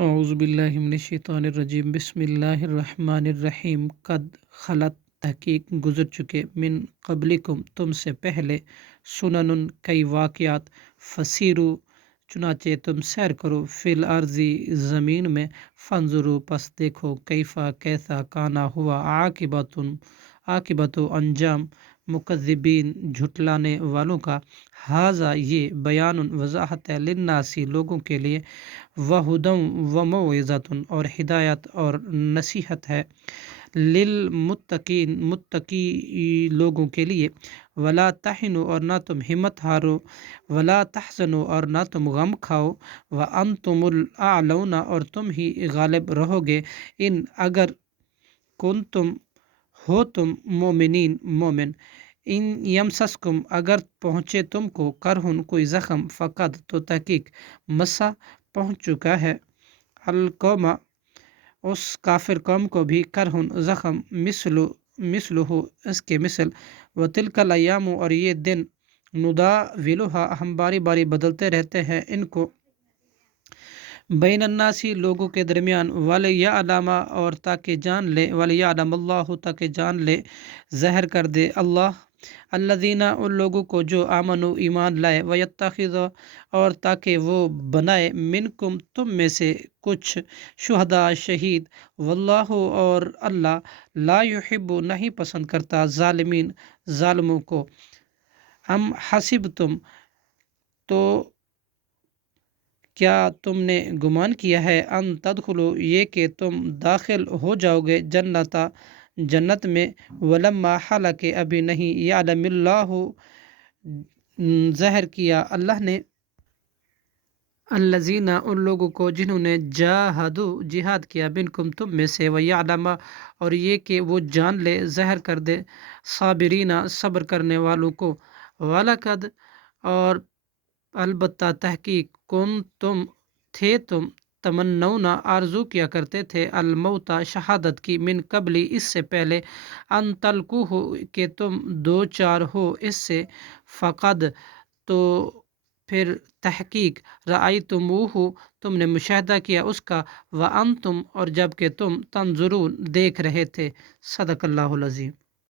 اعوذ باللہ من الشیطان الرجیم بسم اللہ الرحمن الرحیم قد خلت تحقیق گزر چکے من قبلکم تم سے پہلے سنن کئی واقعات فسیرو چنانچہ تم سیر کرو فی الارضی زمین میں فانظرو پس دیکھو کیفا کیسا کانا ہوا عاقبت و انجام مکذبین جھٹلانے والوں کا حاذا یہ بیان وضاحت ہے للناسی لوگوں کے لیے وہدم و موعظۃ اور ہدایت اور نصیحت ہے للمتقین متقی لوگوں کے لیے ولا تہنوا اور نہ تم ہمت ہارو ولا تحزنوا اور نہ تم غم کھاؤ وانتم الاعلون اور تم ہی غالب رہو گے ان اگر کنتم ہو تم مومنین مومن ان یمسسکم اگر پہنچے تم کو کرہن کوئی زخم فقد تو تحقیق مسا پہنچ چکا ہے القوم اس کافر قوم کو بھی کرہن زخم مثلہ اس کے مثل وتلک الایام اور یہ دن نداولھا ہم باری باری بدلتے رہتے ہیں ان کو بین الناسی لوگوں کے درمیان ولیعلم اور تاکہ جان لے ولیعلم اللہ تاکہ جان لے ظاہر کر دے اللہ الذین ان لوگوں کو جو آمنوا ایمان لائے ویتخذ اور تاکہ وہ بنائے منکم تم میں سے کچھ شہداء شہید واللہ اور اللہ لا یحب نہیں پسند کرتا ظالمین ظالموں کو ام حسبتم تو کیا تم نے گمان کیا ہے ان تدخلوا یہ کہ تم داخل ہو جاؤ گے جنت میں ولما حالانکہ ابھی نہیں یعلم اللہ ظاہر کیا اللہ نے الذین ان لوگوں کو جنہوں نے جاہدوا جہاد کیا منکم تم میں سے ویعلم اور یہ کہ وہ جان لے ظاہر کر دے صابرین صبر کرنے والوں کو وَلَقَدْ اور البتہ تحقیق کن تم تھے تم تمنون آرزو کیا کرتے تھے الموت شہادت کی من قبلی اس سے پہلے ان تلقوہ کہ تم دو چار ہو اس سے فقد تو پھر تحقیق رأیتموہ تم نے مشاہدہ کیا اس کا وانتم اور جب کہ تم تنظرون دیکھ رہے تھے صدق اللہ العظیم۔